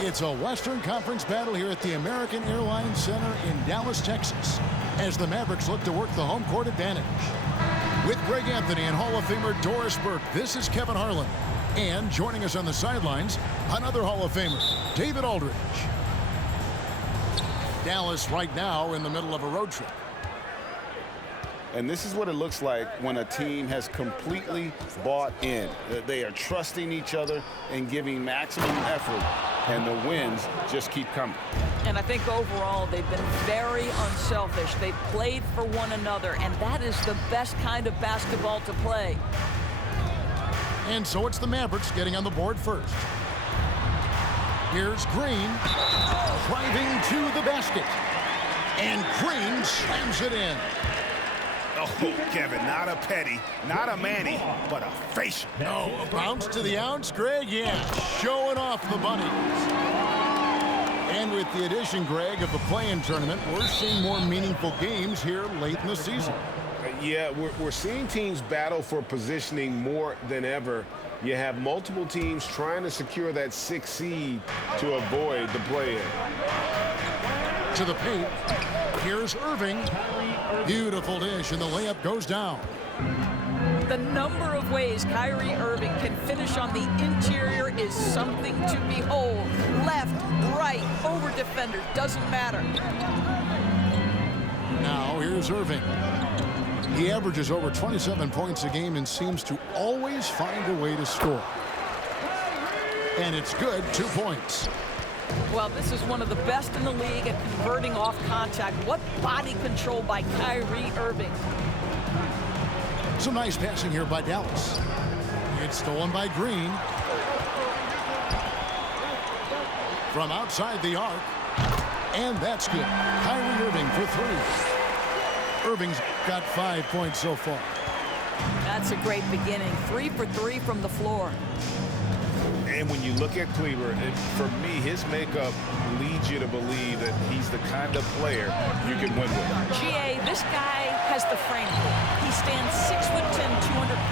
It's a Western Conference battle here at the American Airlines Center in Dallas, Texas, as the Mavericks look to work the home court advantage. With Greg Anthony and Hall of Famer Doris Burke, this is Kevin Harlan. And joining us on the sidelines, another Hall of Famer, David Aldridge. Dallas right now in the middle of a road trip. And this is what it looks like when a team has completely bought in. They are trusting each other and giving maximum effort, and the wins just keep coming. And I think overall they've been very unselfish. They've played for one another, and that is the best kind of basketball to play. And so it's the Mavericks getting on the board first. Here's Green, driving to the basket. And Green slams it in. Oh, Kevin, not a petty, not a Manny, but a facial. No, a bounce to the ounce, Greg, yeah, showing off the bunnies. And with the addition, Greg, of the play-in tournament, we're seeing more meaningful games here late in the season. Yeah, we're seeing teams battle for positioning more than ever. You have multiple teams trying to secure that 6th seed to avoid the play-in. To the paint. Here's Irving. Beautiful dish, and the layup goes down. The number of ways Kyrie Irving can finish on the interior is something to behold. Left, right, over defenders, doesn't matter. Now here's Irving. He averages over 27 points a game and seems to always find a way to score. And it's good, 2 points. Well, this is one of the best in the league at converting off contact. What body control by Kyrie Irving. Some nice passing here by Dallas. It's stolen by Green. From outside the arc. And that's good. Kyrie Irving for 3. Irving's got 5 points so far. That's a great beginning. 3 for 3 from the floor. And when you look at Kleber, for me, his makeup leads you to believe that he's the kind of player you can win with. GA, this guy has the frame for it. He stands 6'10",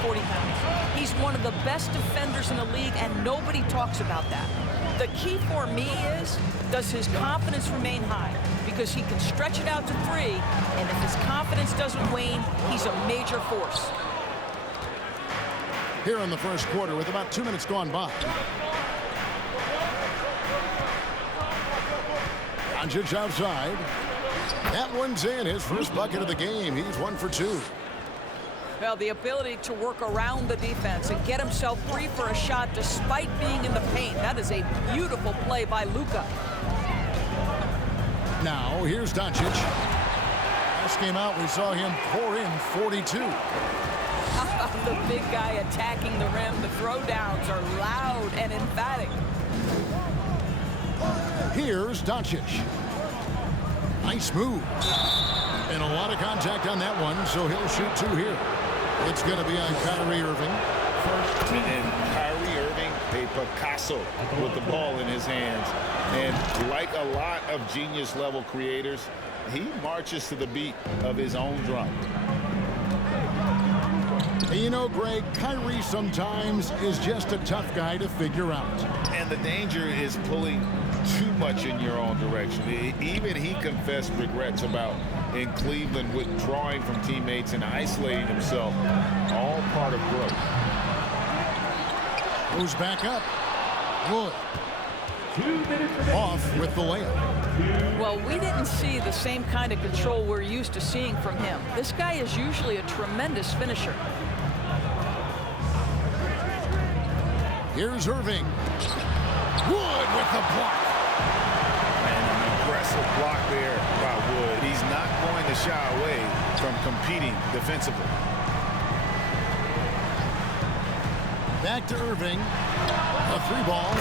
240 pounds. He's one of the best defenders in the league, and nobody talks about that. The key for me is, does his confidence remain high? Because he can stretch it out to 3, and if his confidence doesn't wane, he's a major force. Here in the first quarter with about 2 minutes gone by. Doncic outside. That one's in. His first bucket of the game. He's 1 for 2. Well, the ability to work around the defense and get himself free for a shot despite being in the paint. That is a beautiful play by Luka. Now, here's Doncic. Last game out, we saw him pour in 42. How about the big guy attacking the rim? The throwdowns are loud and emphatic. Here's Doncic. Nice move. And a lot of contact on that one, so he'll shoot 2 here. It's going to be on Kyrie Irving. And Kyrie Irving, a Picasso with the ball in his hands. And like a lot of genius-level creators, he marches to the beat of his own drum. You know, Greg, Kyrie sometimes is just a tough guy to figure out. And the danger is pulling too much in your own direction. Even he confessed regrets about in Cleveland withdrawing from teammates and isolating himself. All part of growth. Goes back up. Wood. Off with the layup. Well, we didn't see the same kind of control we're used to seeing from him. This guy is usually a tremendous finisher. Here's Irving. Wood with the block. And an aggressive block there by Wood. He's not going to shy away from competing defensively. Back to Irving. A 3-ball.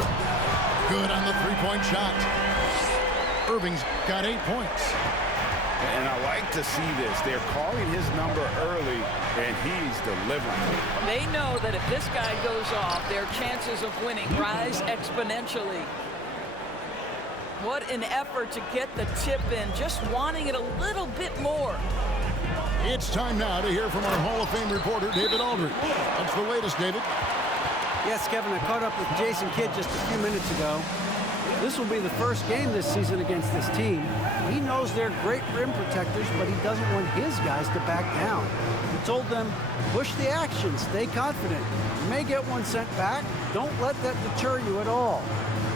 Good on the 3-point shot. Irving's got 8 points. And I like to see this. They're calling his number early, and he's delivering. They know that if this guy goes off, their chances of winning rise exponentially. What an effort to get the tip in, just wanting it a little bit more. It's time now to hear from our Hall of Fame reporter, David Aldridge. What's the latest, David? Yes, Kevin, I caught up with Jason Kidd just a few minutes ago. This will be the first game this season against this team. He knows they're great rim protectors, but he doesn't want his guys to back down. He told them, push the action, stay confident. You may get one sent back. Don't let that deter you at all.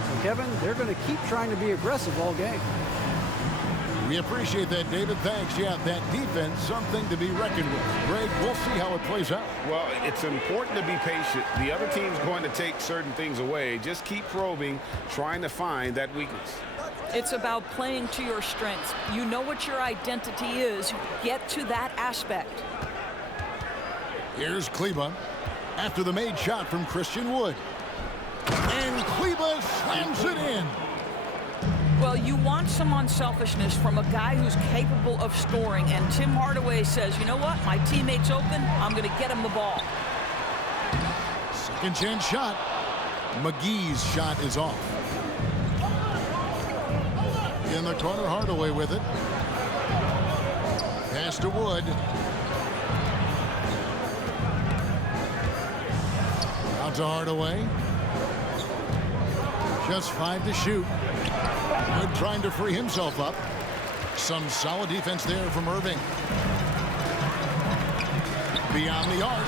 So, Kevin, they're going to keep trying to be aggressive all game. We appreciate that, David. Thanks. Yeah, that defense, something to be reckoned with. Greg, we'll see how it plays out. Well, it's important to be patient. The other team's going to take certain things away. Just keep probing, trying to find that weakness. It's about playing to your strengths. You know what your identity is. Get to that aspect. Here's Kleber after the made shot from Christian Wood. And Kleber slams it in. Well, you want some unselfishness from a guy who's capable of scoring, and Tim Hardaway says, you know what, my teammate's open, I'm going to get him the ball. Second chance shot. McGee's shot is off. In the corner, Hardaway with it. Pass to Wood. Out to Hardaway. Just 5 to shoot. Wood trying to free himself up. Some solid defense there from Irving. Beyond the arc.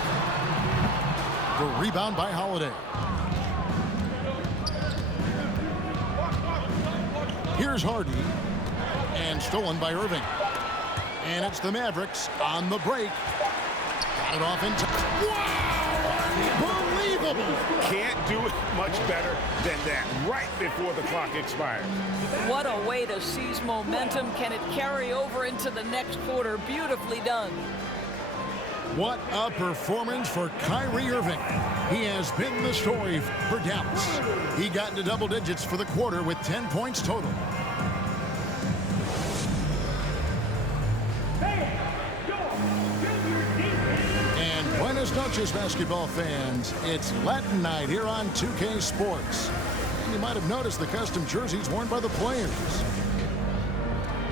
The rebound by Holiday. Here's Hardy. And stolen by Irving. And it's the Mavericks on the break. Got it off in time. Wow! Unbelievable! Can't do it much better than that right before the clock expires. What a way to seize momentum. Can it carry over into the next quarter? Beautifully done. What a performance for Kyrie Irving. He has been the story for Dallas. He got into double digits for the quarter with 10 points total. And buenas noches, basketball fans. It's Latin night here on 2K Sports. And you might have noticed the custom jerseys worn by the players.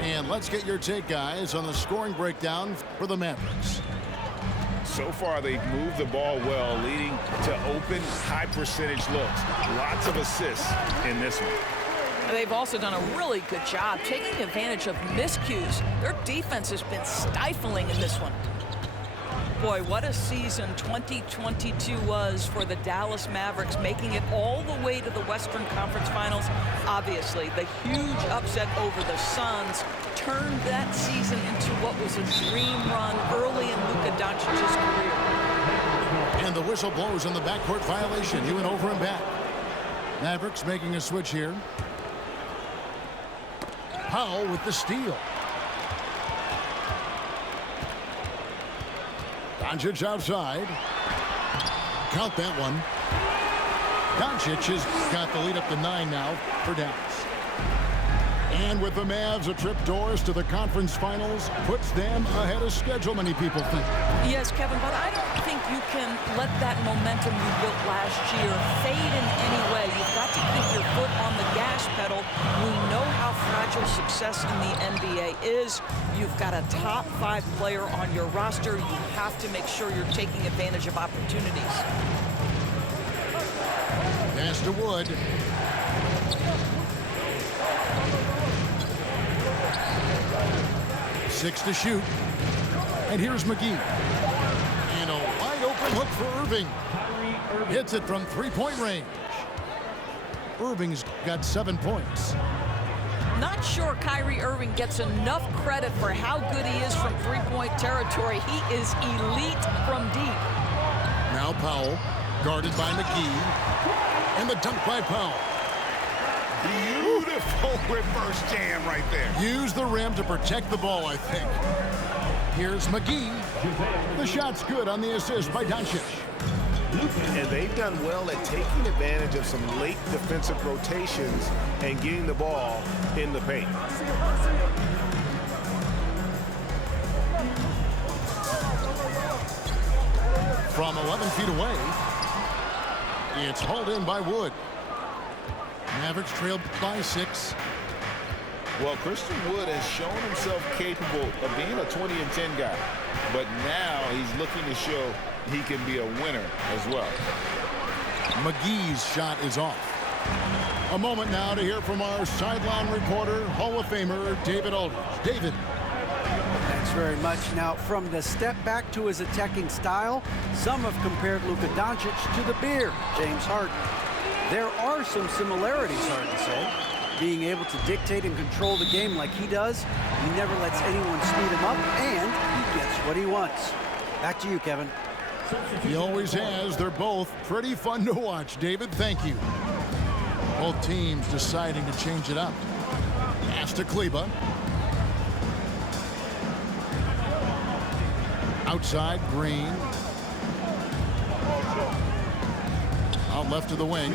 And let's get your take, guys, on the scoring breakdown for the Mavericks. So far, they've moved the ball well, leading to open, high-percentage looks. Lots of assists in this one. They've also done a really good job taking advantage of miscues. Their defense has been stifling in this one. Boy, what a season 2022 was for the Dallas Mavericks, making it all the way to the Western Conference Finals. Obviously, the huge upset over the Suns turned that season into what was a dream run early in Luka Doncic's career. And the whistle blows on the backcourt violation. He went over and back. Mavericks making a switch here. Powell with the steal. Doncic outside. Count that one. Doncic has got the lead up to 9 now for Dallas. And with the Mavs a trip doors to the conference finals puts them ahead of schedule, many people think. Yes, Kevin, but I don't think you can let that momentum you built last year fade in any way. You've got to keep your foot on the gas pedal. We know how fragile success in the NBA is. You've got a top 5 player on your roster. You have to make sure you're taking advantage of opportunities. Pass to Wood. Six to shoot. And here's McGee. And a wide open look for Irving. Hits it from three-point range. Irving's got 7 points. Not sure Kyrie Irving gets enough credit for how good he is from three-point territory. He is elite from deep. Now Powell, guarded by McGee. And the dunk by Powell. Beautiful reverse jam right there. Use the rim to protect the ball, I think. Here's McGee. The shot's good on the assist by Doncic. And they've done well at taking advantage of some late defensive rotations and getting the ball in the paint. From 11 feet away, it's hauled in by Wood. Mavericks trailed by 6. Well, Christian Wood has shown himself capable of being a 20-10 guy, but now he's looking to show he can be a winner as well. McGee's shot is off. A moment now to hear from our sideline reporter, Hall of Famer David Aldridge. David. Thanks very much. Now, from the step back to his attacking style, some have compared Luka Doncic to the Bear, James Harden. There are some similarities, Harden said. Being able to dictate and control the game like he does, he never lets anyone speed him up, and he gets what he wants. Back to you, Kevin. He always has. They're both pretty fun to watch. David, thank you. Both teams deciding to change it up. Pass to Kleber. Outside, Green. Out left to the wing.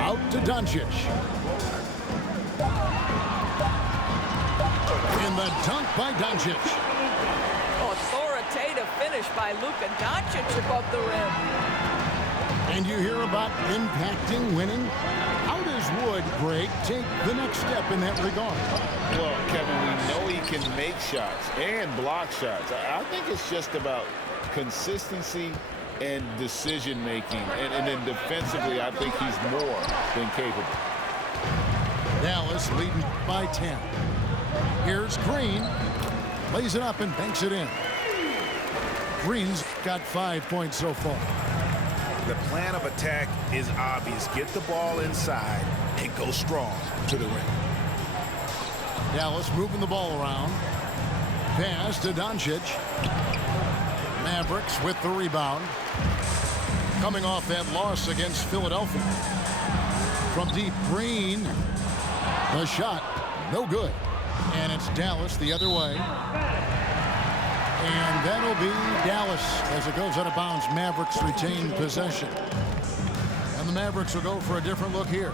Out to Doncic. In the dunk by Doncic. Authoritative finish by Luka Doncic above the rim. And you hear about impacting winning. How does Wood, Greg, take the next step in that regard? Well, Kevin, we know he can make shots and block shots. I think it's just about consistency and decision making. And then defensively, I think he's more than capable. Dallas leading by 10. Here's Green. Lays it up and banks it in. Green's got 5 points so far. The plan of attack is obvious. Get the ball inside and go strong to the rim. Dallas moving the ball around. Pass to Doncic. Mavericks with the rebound. Coming off that loss against Philadelphia. From deep, Green. The shot, no good. And it's Dallas the other way. And that'll be Dallas as it goes out of bounds. Mavericks retain possession. And the Mavericks will go for a different look here.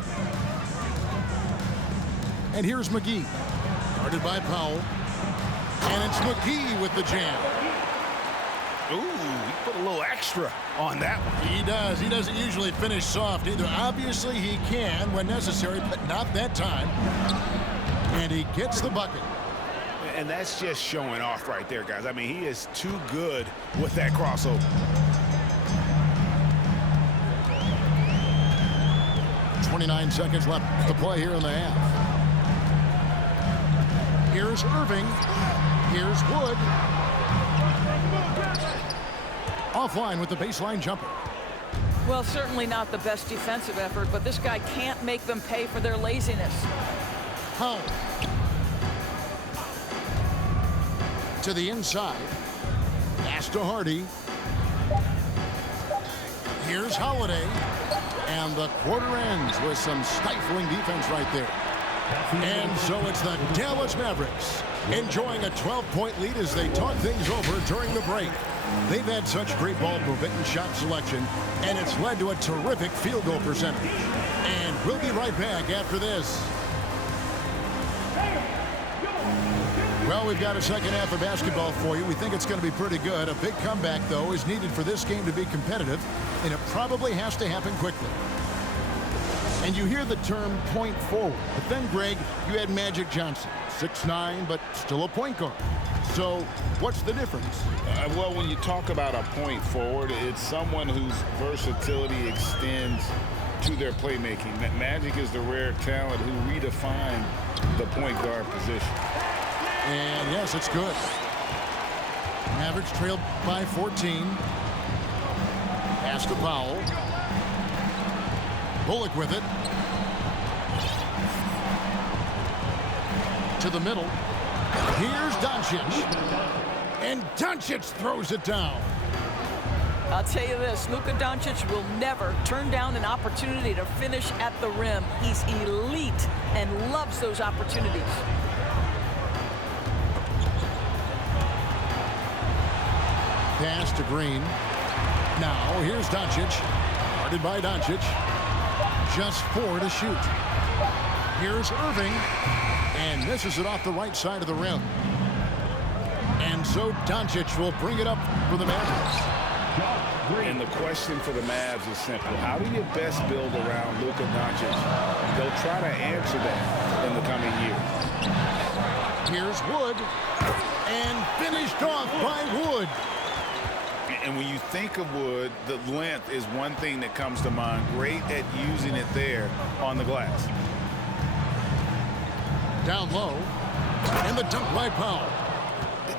And here's McGee. Guarded by Powell. And it's McGee with the jam. Ooh, he put a little extra on that one. He does. He doesn't usually finish soft either. Obviously, he can when necessary, but not that time. And he gets the bucket. And that's just showing off right there, guys. I mean, he is too good with that crossover. .29 seconds left to play here in the half. Here's Irving. Here's Wood. Offline with the baseline jumper. Well, certainly not the best defensive effort, but this guy can't make them pay for their laziness. Powell. To the inside. Pass to Hardy. Here's Holiday. And the quarter ends with some stifling defense right there. And so it's the Dallas Mavericks enjoying a 12-point lead as they talk things over during the break. They've had such great ball movement and shot selection, and it's led to a terrific field goal percentage. And we'll be right back after this. Well, we've got a second half of basketball for you. We think it's going to be pretty good. A big comeback, though, is needed for this game to be competitive, and it probably has to happen quickly. And you hear the term point forward. But then, Greg, you had Magic Johnson, 6'9", but still a point guard. So what's the difference? Well, when you talk about a point forward, it's someone whose versatility extends to their playmaking. Magic is the rare talent who redefined the point guard position. And yes, it's good. Mavericks trailed by 14. Pass to Powell. Bullock with it. To the middle. Here's Doncic. And Doncic throws it down. I'll tell you this, Luka Doncic will never turn down an opportunity to finish at the rim. He's elite and loves those opportunities. Pass to Green. Now here's Doncic. Guarded by Doncic. Just 4 to shoot. Here's Irving. And misses it off the right side of the rim. And so Doncic will bring it up for the Mavericks. And the question for the Mavs is simple. How do you best build around Luka Doncic? They'll try to answer that in the coming years. Here's Wood. And finished off by Wood. And when you think of Wood, the length is one thing that comes to mind. Great at using it there on the glass. Down low. And the dunk by Powell.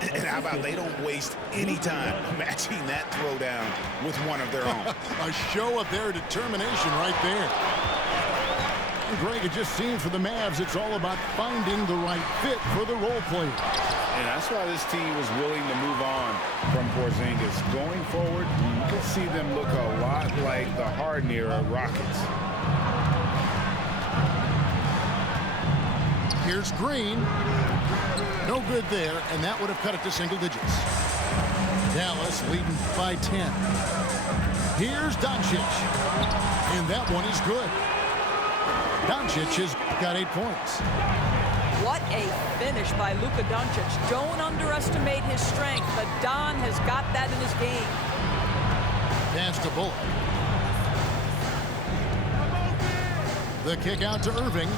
And how about they don't waste any time matching that throwdown with one of their own. A show of their determination right there. And Greg, it just seems for the Mavs, it's all about finding the right fit for the role players. And that's why this team was willing to move on from Porzingis. Going forward, you can see them look a lot like the Harden-era Rockets. Here's Green. No good there, and that would have cut it to single digits. Dallas leading by 10. Here's Doncic. And that one is good. Doncic has got 8 points. What a finish by Luka Doncic. Don't underestimate his strength, but Don has got that in his game. Pass to Bullock. The kick out to Irving.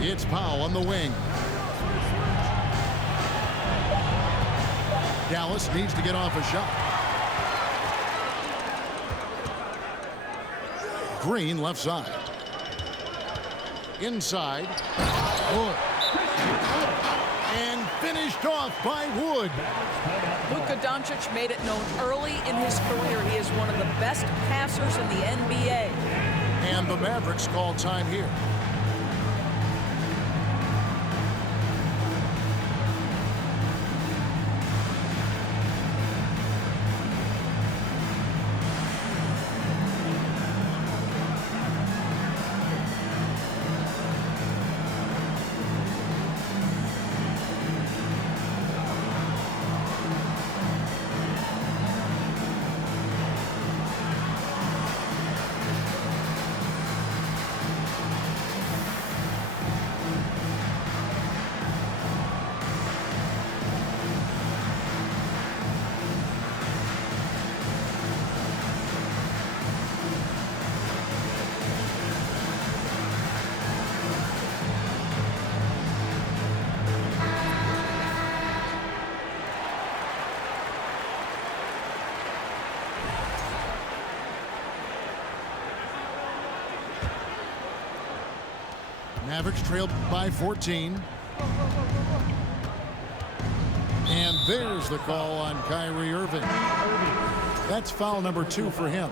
It's Powell on the wing. Dallas needs to get off a shot. Green left side. Inside. Wood. And finished off by Wood. Luka Doncic made it known early in his career he is one of the best passers in the NBA. And the Mavericks call time here. Mavericks trailed by 14. And there's the call on Kyrie Irving. That's foul number 2 for him.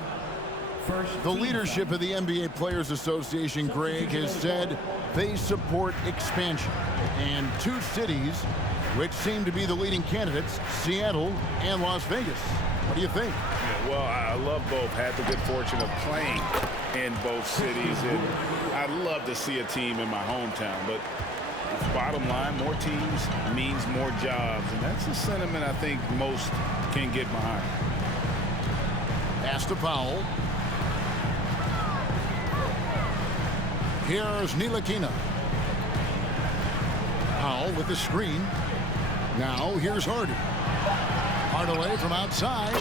The leadership of the NBA Players Association, Greg, has said they support expansion. And 2 cities which seem to be the leading candidates, Seattle and Las Vegas. What do you think? Yeah, well, I love both. Had the good fortune of playing in both cities, and I'd love to see a team in my hometown. But bottom line, more teams means more jobs, and that's a sentiment I think most can get behind. Pass to Powell. Here's Ntilikina. Powell with the screen. Now here's Harden. Hardaway from outside.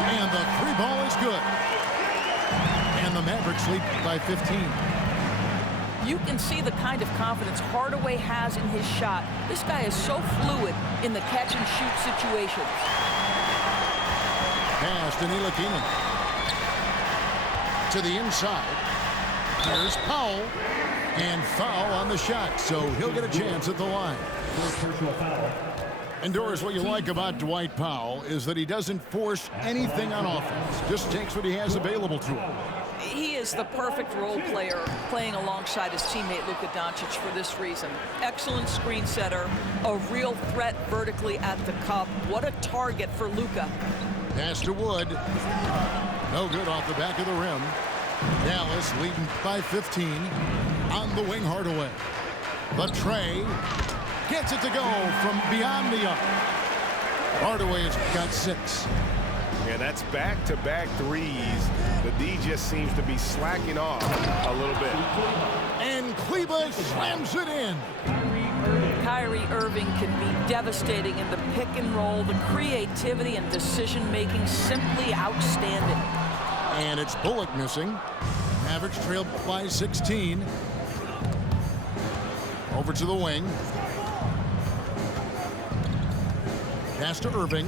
And the 3 ball is good. And the Mavericks lead by 15. You can see the kind of confidence Hardaway has in his shot. This guy is so fluid in the catch and shoot situations. Pass to Ntilikina. To the inside. Here's Powell. And foul on the shot, so he'll get a chance at the line. And Doris, what you like about Dwight Powell is that he doesn't force anything on offense. Just takes what he has available to him. He is the perfect role player playing alongside his teammate Luka Doncic for this reason. Excellent screen setter, a real threat vertically at the cup. What a target for Luka. Pass to Wood. No good off the back of the rim. Dallas leading by 15. On the wing, Hardaway. The tray. Gets it to go from beyond the arc. Hardaway has got 6. Yeah, that's back-to-back threes. The D just seems to be slacking off a little bit. And Kleber slams it in. Kyrie Irving can be devastating in the pick and roll. The creativity and decision-making simply outstanding. And it's Bullock missing. Mavericks trailed by 16. Over to the wing. Pass to Irving.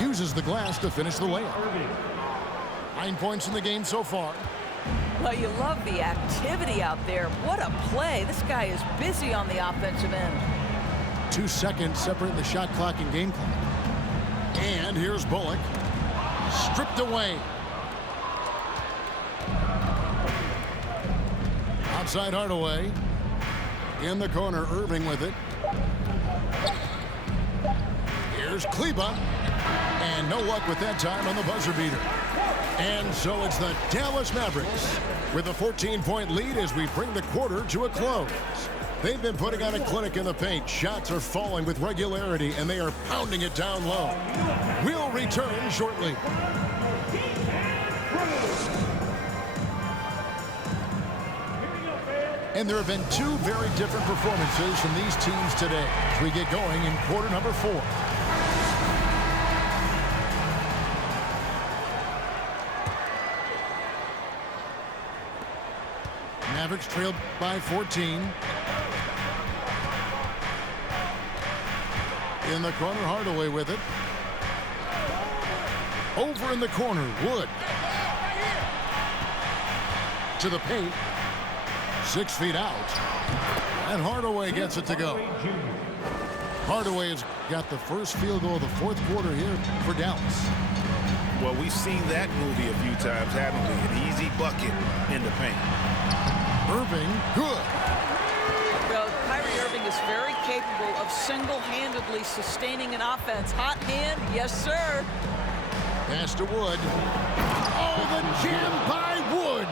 Uses the glass to finish the layup. 9 points in the game so far. Well, you love the activity out there. What a play. This guy is busy on the offensive end. 2 seconds separating the shot clock and game clock. And here's Bullock. Stripped away. Outside Hardaway. In the corner, Irving with it. Here's Kleber. And no luck with that time on the buzzer beater. And so it's the Dallas Mavericks with a 14-point lead as we bring the quarter to a close. They've been putting on a clinic in the paint. Shots are falling with regularity, and they are pounding it down low. We'll return shortly. And there have been 2 very different performances from these teams today as we get going in quarter number 4. Mavericks trailed by 14. In the corner, Hardaway with it. Over in the corner, Wood. To the paint. 6 feet out. And Hardaway gets it to go. Hardaway has got the first field goal of the 4th quarter here for Dallas. Well, we've seen that movie a few times, haven't we? An easy bucket in the paint. Irving, good. Well, Kyrie Irving is very capable of single-handedly sustaining an offense. Hot hand, yes, sir. Pass to Wood. Oh, the jam by Wood.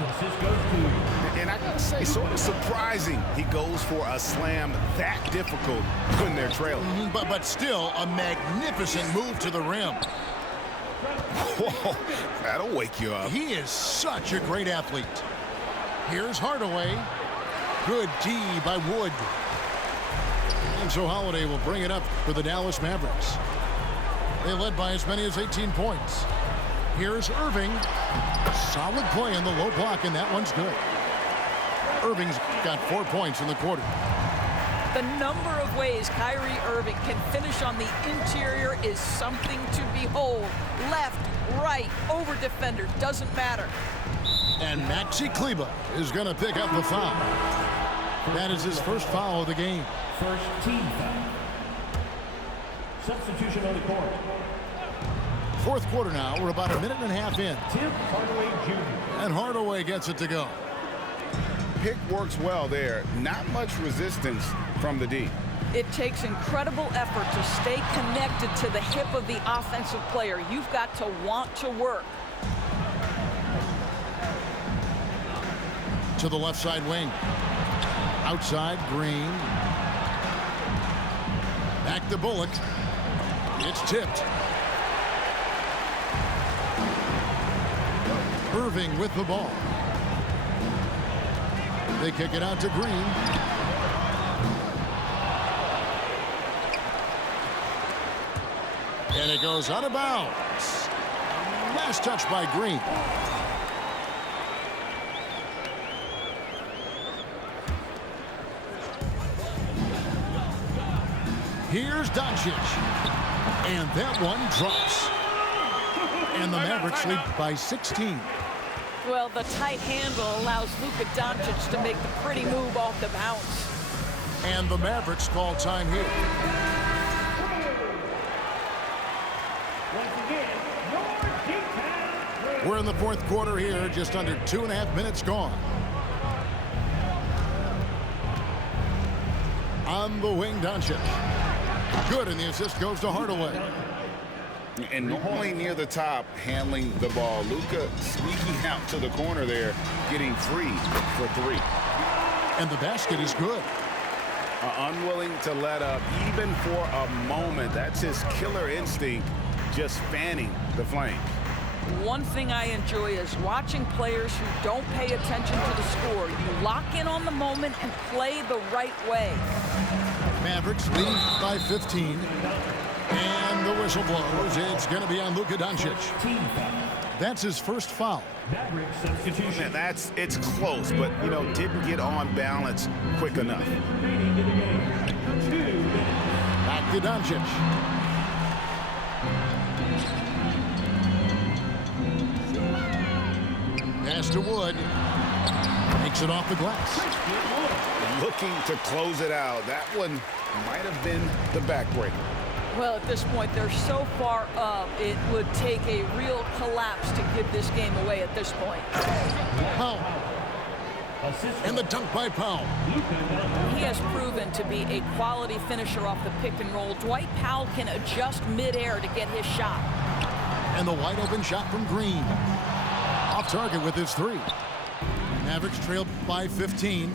And I gotta say, sort of surprising he goes for a slam that difficult when they're trailing. But still, a magnificent move to the rim. Whoa, that'll wake you up. He is such a great athlete. Here's Hardaway. Good D by Wood. And so Holiday will bring it up for the Dallas Mavericks. They led by as many as 18 points. Here's Irving. Solid play in the low block, and that one's good. Irving's got 4 points in the quarter. The number of ways Kyrie Irving can finish on the interior is something to behold. Left, right, over defender, doesn't matter. And Maxi Kleber is going to pick up the foul. That is his first foul of the game. First team foul. Substitution on the court. 4th quarter now. We're about a minute and a half in. Tim Hardaway Jr. And Hardaway gets it to go. Pick works well there. Not much resistance from the D. It takes incredible effort to stay connected to the hip of the offensive player. You've got to want to work. To the left side wing. Outside, Green. Back to Bullock. It's tipped. Irving with the ball. They kick it out to Green. And it goes out of bounds. Last touch by Green. Here's Doncic. And that one drops. And the Mavericks lead by 16. Well, the tight handle allows Luka Doncic to make the pretty move off the bounce. And the Mavericks call time here. We're in the 4th quarter here, just under 2.5 minutes gone. On the wing, Doncic. Good, and the assist goes to Hardaway. And normally near the top, handling the ball. Luka sneaking out to the corner there, getting free for 3. And the basket is good. Unwilling to let up, even for a moment. That's his killer instinct, just fanning the flames. One thing I enjoy is watching players who don't pay attention to the score. You lock in on the moment and play the right way. Mavericks lead by 15. And the whistle blows. It's going to be on Luka Doncic. That's his first foul. And it's close, but, didn't get on balance quick enough. Back to Doncic. Pass to Wood. Makes it off the glass. Looking to close it out. That one might have been the backbreaker. Well, at this point, they're so far up, it would take a real collapse to give this game away at this point. Powell. And the dunk by Powell. He has proven to be a quality finisher off the pick and roll. Dwight Powell can adjust midair to get his shot. And the wide open shot from Green. Off target with his three. Mavericks trailed by 15.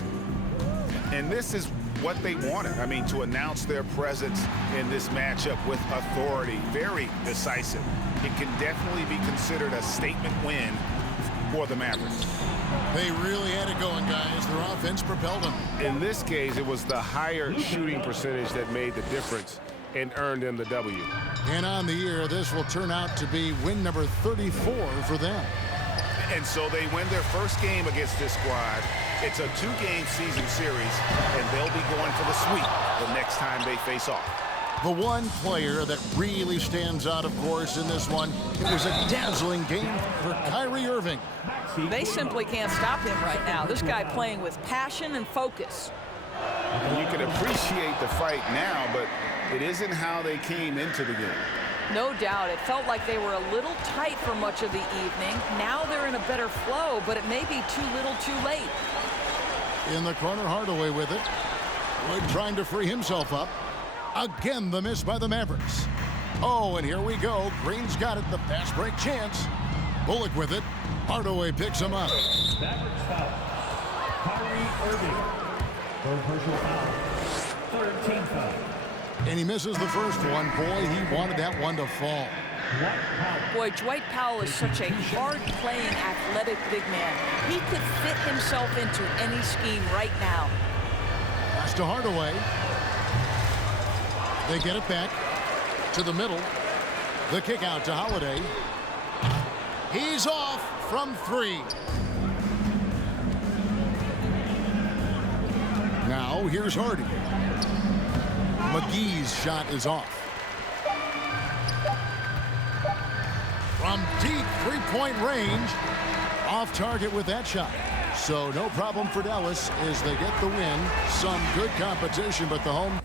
And this is what they wanted. I mean, to announce their presence in this matchup with authority. Very decisive. It can definitely be considered a statement win for the Mavericks. They really had it going, guys. Their offense propelled them. In this case, it was the higher shooting percentage that made the difference and earned them the W. And on the year, this will turn out to be win number 34 for them. And so they win their first game against this squad. It's a 2-game season series, and they'll be going for the sweep the next time they face off. The one player that really stands out, of course, in this one, it was a dazzling game for Kyrie Irving. They simply can't stop him right now. This guy playing with passion and focus. And you can appreciate the fight now, but it isn't how they came into the game. No doubt. It felt like they were a little tight for much of the evening. Now they're in a better flow, but it may be too little too late. In the corner, Hardaway with it. Wood trying to free himself up. Again, the miss by the Mavericks. Oh, and here we go. Green's got it. The fast break chance. Bullock with it. Hardaway picks him up. Mavericks foul. Kyrie Irving. Third personal foul. Third team foul. And he misses the first one. Boy, he wanted that one to fall. Boy, Dwight Powell is such a hard-playing, athletic big man. He could fit himself into any scheme right now. Pass to Hardaway. They get it back to the middle. The kick out to Holiday. He's off from 3. Now here's Hardy. McGee's shot is off. From deep three-point range, off target with that shot. So no problem for Dallas as they get the win. Some good competition, but the home